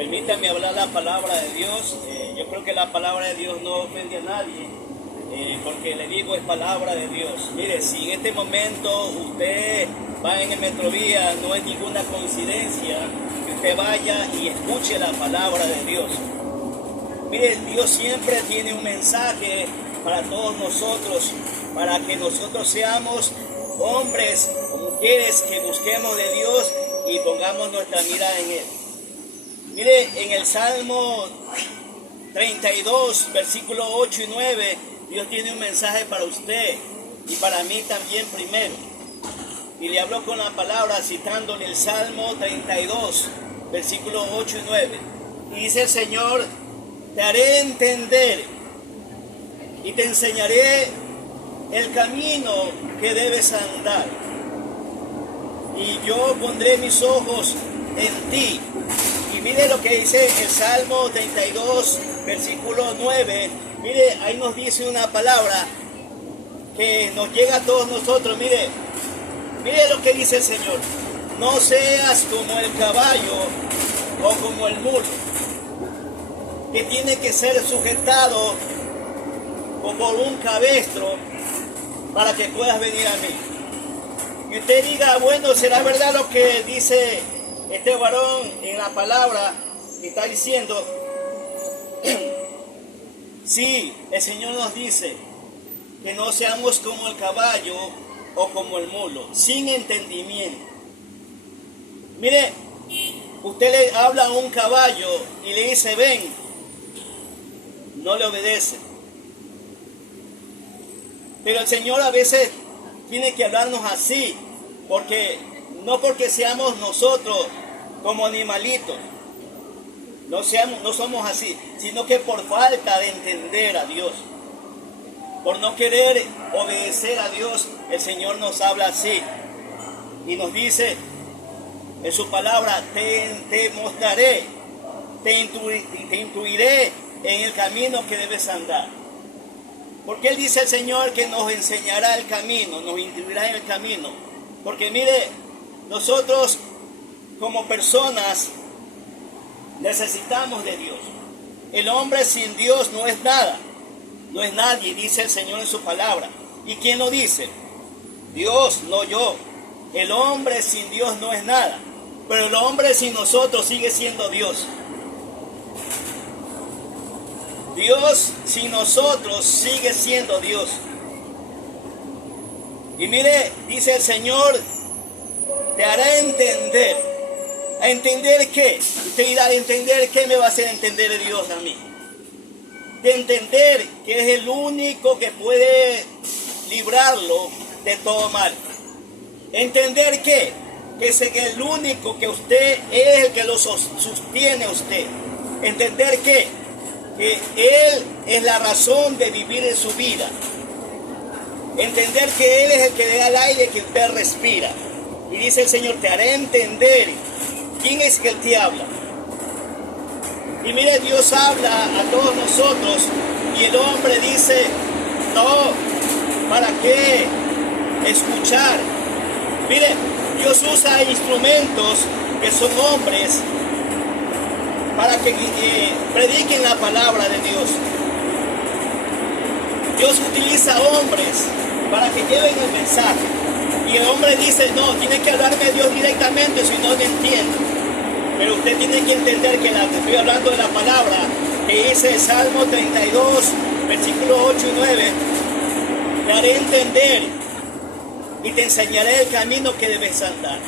Permítame hablar la palabra de Dios. Yo creo que la palabra de Dios no ofende a nadie, porque le digo es palabra de Dios. Mire, si en este momento usted va en el Metrovía, no es ninguna coincidencia que usted vaya y escuche la palabra de Dios. Mire, Dios siempre tiene un mensaje para todos nosotros, para que nosotros seamos hombres o mujeres que busquemos de Dios y pongamos nuestra mirada en Él. Mire, en el Salmo 32, versículos 8 y 9, Dios tiene un mensaje para usted y para mí también primero. Y le habló con la palabra citándole el Salmo 32, versículos 8 y 9. Y dice el Señor: te haré entender y te enseñaré el camino que debes andar. Y yo pondré mis ojos en ti. Y mire lo que dice el Salmo 32, versículo 9. Mire, ahí nos dice una palabra que nos llega a todos nosotros. Mire lo que dice el Señor: no seas como el caballo o como el mulo, que tiene que ser sujetado por un cabestro para que puedas venir a mí. Y usted diga: bueno, ¿será verdad lo que dice este varón en la palabra que está diciendo? Sí, el Señor nos dice que no seamos como el caballo o como el mulo, sin entendimiento. Mire, usted le habla a un caballo y le dice ven, no le obedece. Pero el Señor a veces tiene que hablarnos así, no porque seamos nosotros como animalitos, no somos así, sino que por falta de entender a Dios, por no querer obedecer a Dios, el Señor nos habla así y nos dice en su palabra: te mostraré, te instruiré en el camino que debes andar. Porque Él dice el Señor que nos enseñará el camino, nos instruirá en el camino. Porque mire, nosotros como personas necesitamos de Dios. El hombre sin Dios no es nada, no es nadie, dice el Señor en su palabra. ¿Y quién lo dice? Dios, no yo. El hombre sin Dios no es nada, pero el hombre sin nosotros sigue siendo Dios. Dios sin nosotros sigue siendo Dios. Y mire, dice el Señor: te hará entender. ¿A entender qué? Usted dirá: ¿a entender qué me va a hacer entender Dios a mí? De entender que es el único que puede librarlo de todo mal. ¿Entender qué? Que es el único que usted es el que lo sostiene a usted. ¿Entender qué? Que Él es la razón de vivir en su vida. Entender que Él es el que da el aire que usted respira. Y dice el Señor: te haré entender quién es que Él te habla. Y mire, Dios habla a todos nosotros y el hombre dice: no, ¿para qué escuchar? Mire, Dios usa instrumentos que son hombres para que prediquen la palabra de Dios. Dios utiliza hombres para que lleven el mensaje. Y el hombre dice: no, tiene que hablarme de Dios directamente, si no me entiendo. Pero usted tiene que entender que estoy hablando de la palabra que dice el Salmo 32, versículos 8 y 9. Te haré entender y te enseñaré el camino que debes andar.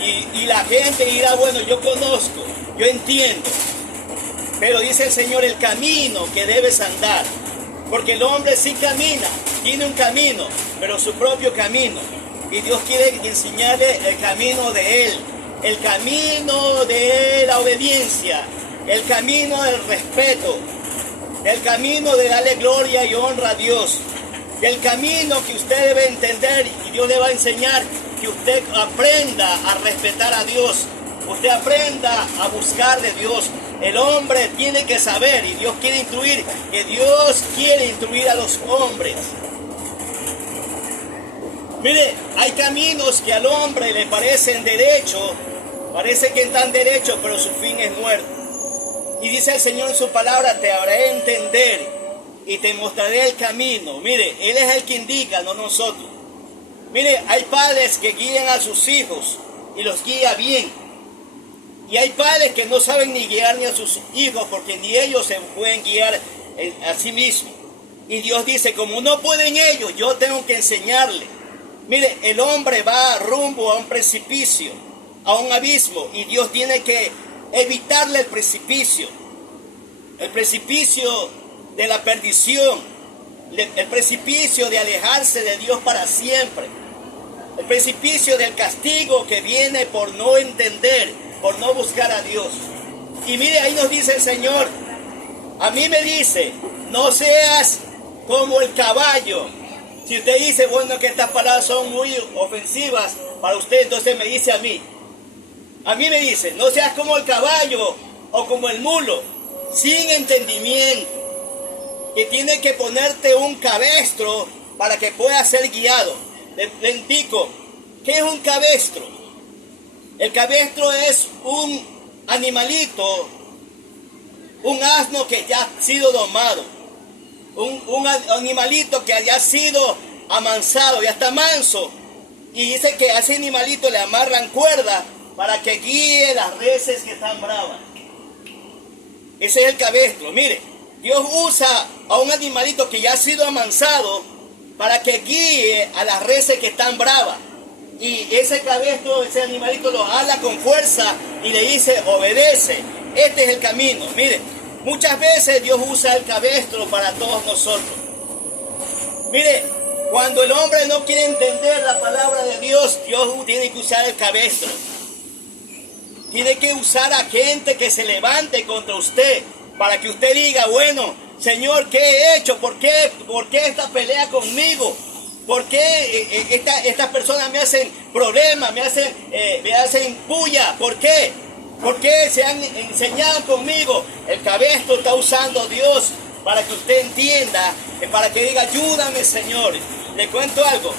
Y la gente dirá: bueno, yo conozco, yo entiendo. Pero dice el Señor: el camino que debes andar. Porque el hombre sí camina, tiene un camino, pero su propio camino. Y Dios quiere enseñarle el camino de Él, el camino de la obediencia, el camino del respeto, el camino de darle gloria y honra a Dios, el camino que usted debe entender y Dios le va a enseñar, que usted aprenda a respetar a Dios, usted aprenda a buscar de Dios. El hombre tiene que saber, y Dios quiere instruir, que Dios quiere instruir a los hombres. Mire, hay caminos que al hombre le parecen derechos Parece que están derechos, pero su fin es muerte. Y dice el Señor en su palabra, te haré entender y te mostraré el camino. Mire, Él es el que indica, no nosotros. Mire, hay padres que guían a sus hijos y los guía bien. Y hay padres que no saben ni guiar ni a sus hijos porque ni ellos se pueden guiar a sí mismos. Y Dios dice, como no pueden ellos, yo tengo que enseñarle. Mire, el hombre va rumbo a un precipicio, a un abismo, y Dios tiene que evitarle el precipicio de la perdición, el precipicio de alejarse de Dios para siempre, el precipicio del castigo que viene por no entender, por no buscar a Dios. Y mire, ahí nos dice el Señor, a mí me dice, no seas como el caballo. Si usted dice, bueno, que estas palabras son muy ofensivas para usted, entonces me dice a mí me dice, no seas como el caballo o como el mulo, sin entendimiento, que tiene que ponerte un cabestro para que pueda ser guiado. Le indico, ¿qué es un cabestro? El cabestro es un animalito, un asno que ya ha sido domado, un animalito que haya sido amansado, ya está manso, y dice que a ese animalito le amarran cuerda para que guíe las reses que están bravas. Ese es el cabestro. Mire, Dios usa a un animalito que ya ha sido amansado para que guíe a las reses que están bravas. Y ese cabestro, ese animalito lo ala con fuerza y le dice, obedece. Este es el camino. Mire, muchas veces Dios usa el cabestro para todos nosotros. Mire, cuando el hombre no quiere entender la palabra de Dios, Dios tiene que usar el cabestro. Tiene que usar a gente que se levante contra usted para que usted diga, bueno, Señor, ¿qué he hecho? ¿Por qué esta pelea conmigo? ¿Por qué estas personas me hacen problemas, me hacen puya? ¿Por qué? ¿Por qué se han enseñado conmigo? El cabestro está usando Dios para que usted entienda, para que diga, ayúdame, Señor. Le cuento algo.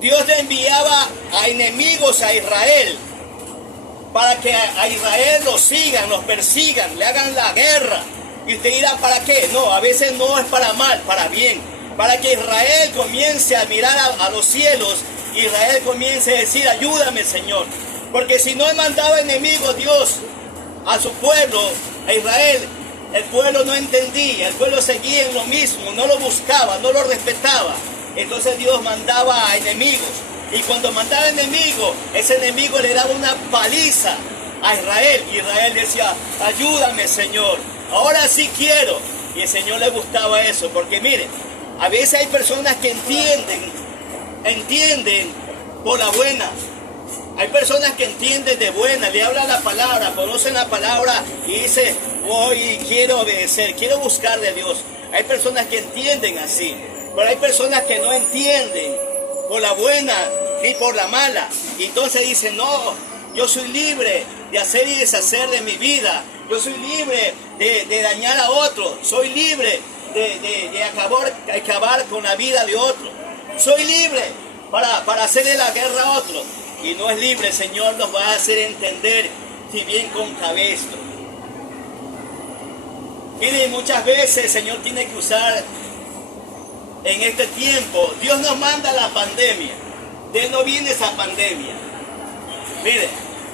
Dios le enviaba a enemigos a Israel para que a Israel los sigan, los persigan, le hagan la guerra. Y usted dirá, ¿para qué? No, a veces no es para mal, para bien. Para que Israel comience a mirar a los cielos, Israel comience a decir, ayúdame, Señor. Porque si no mandaba enemigos Dios a su pueblo, a Israel, el pueblo no entendía, el pueblo seguía en lo mismo, no lo buscaba, no lo respetaba. Entonces Dios mandaba a enemigos. Y cuando mandaba enemigos, ese enemigo le daba una paliza a Israel. Y Israel decía, ayúdame, Señor, ahora sí quiero. Y el Señor le gustaba eso, porque mire, a veces hay personas que entienden por la buena. Hay personas que entienden de buena, le hablan la palabra, conocen la palabra y dicen, hoy quiero obedecer, quiero buscar de Dios. Hay personas que entienden así. Pero hay personas que no entienden por la buena ni por la mala. Y entonces dicen, no, yo soy libre de hacer y deshacer de mi vida. Yo soy libre de dañar a otro. Soy libre de acabar con la vida de otro. Soy libre para hacerle la guerra a otro. Y no es libre, el Señor nos va a hacer entender, si bien con cabestro. Mire, muchas veces el Señor tiene que usar en este tiempo, Dios nos manda la pandemia. De él no viene esa pandemia. Mire,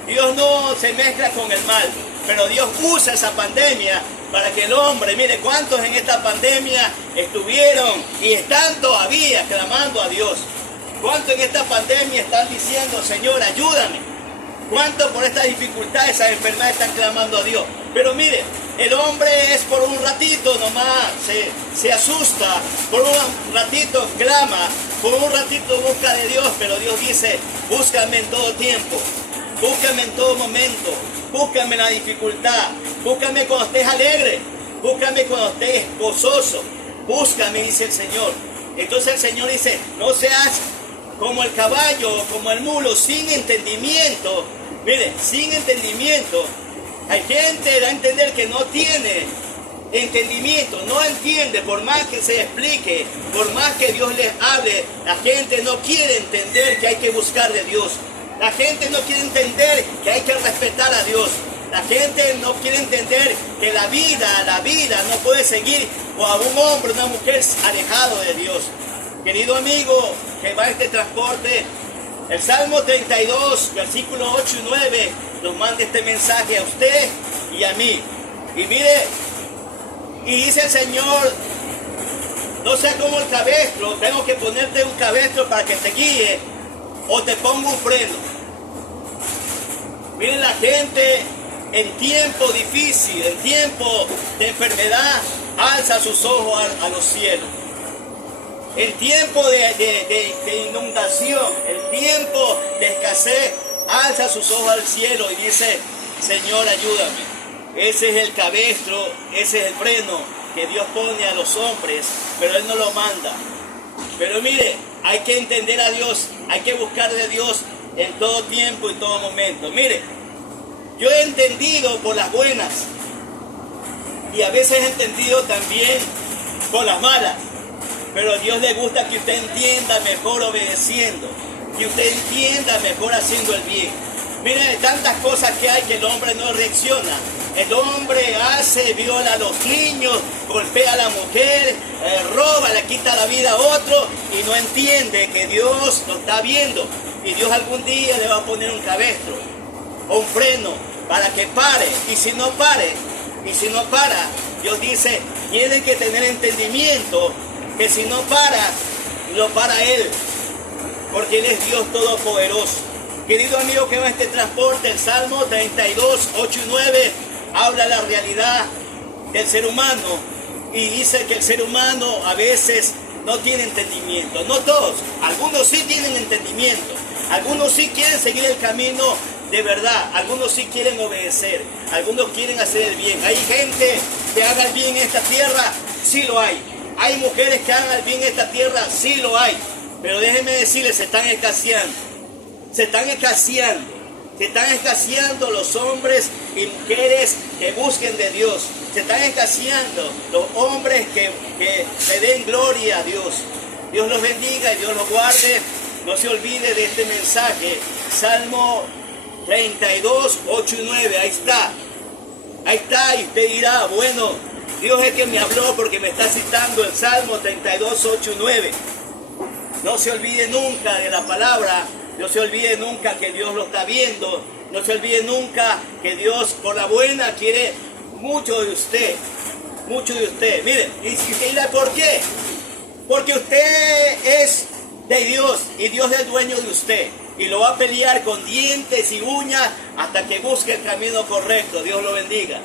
Dios no se mezcla con el mal, pero Dios usa esa pandemia para que el hombre, mire, cuántos en esta pandemia estuvieron y están todavía clamando a Dios. ¿Cuántos en esta pandemia están diciendo, Señor, ayúdame? ¿Cuántos por estas dificultades, esas enfermedades están clamando a Dios? Pero mire, el hombre es por un ratito nomás, se asusta, por un ratito clama, por un ratito busca de Dios, pero Dios dice, búscame en todo tiempo, búscame en todo momento, búscame en la dificultad, búscame cuando estés alegre, búscame cuando estés gozoso, búscame, dice el Señor. Entonces el Señor dice, no seas como el caballo, como el mulo, sin entendimiento. Mire, sin entendimiento. Hay gente, da a entender que no tiene entendimiento, no entiende, por más que se explique, por más que Dios les hable, la gente no quiere entender que hay que buscar de Dios. La gente no quiere entender que hay que respetar a Dios. La gente no quiere entender que la vida no puede seguir con un hombre, una mujer alejado de Dios. Querido amigo que va a este transporte, el Salmo 32, versículos 8 y 9, nos manda este mensaje a usted y a mí. Y mire, y dice el Señor, no sea como el cabestro, tengo que ponerte un cabestro para que te guíe, o te pongo un freno. Miren, la gente en tiempo difícil, en tiempo de enfermedad, alza sus ojos a los cielos. En tiempo de inundación, en tiempo de escasez, alza sus ojos al cielo y dice, Señor, ayúdame. Ese es el cabestro, ese es el freno que Dios pone a los hombres, pero Él no lo manda. Pero mire, hay que entender a Dios, hay que buscar de Dios en todo tiempo y todo momento. Mire, yo he entendido por las buenas y a veces he entendido también por las malas. Pero a Dios le gusta que usted entienda mejor obedeciendo, que usted entienda mejor haciendo el bien. Mire, tantas cosas que hay que el hombre no reacciona. El hombre viola a los niños, golpea a la mujer, roba, le quita la vida a otro y no entiende que Dios lo está viendo. Y Dios algún día le va a poner un cabestro o un freno para que pare. Y si no para, Dios dice, tienen que tener entendimiento que si no para, lo para Él, porque Él es Dios Todopoderoso. Querido amigo que va a este transporte, el Salmo 32, 8 y 9, habla la realidad del ser humano y dice que el ser humano a veces no tiene entendimiento. No todos, algunos sí tienen entendimiento, algunos sí quieren seguir el camino de verdad, algunos sí quieren obedecer, algunos quieren hacer el bien. Hay gente que haga el bien en esta tierra, sí lo hay. Hay mujeres que hagan el bien en esta tierra, sí lo hay. Pero déjenme decirles, se están escaseando. Se están escaseando los hombres y mujeres que busquen de Dios. Se están escaseando los hombres que le den gloria a Dios. Dios los bendiga y Dios los guarde. No se olvide de este mensaje. Salmo 32, 8 y 9. Ahí está. Ahí está. Y usted dirá, bueno, Dios es que me habló porque me está citando el Salmo 32, 8 y 9. No se olvide nunca de la palabra. No se olvide nunca que Dios lo está viendo. No se olvide nunca que Dios por la buena quiere mucho de usted. Mucho de usted. Miren, y dirá, ¿por qué? Porque usted es de Dios y Dios es el dueño de usted. Y lo va a pelear con dientes y uñas hasta que busque el camino correcto. Dios lo bendiga.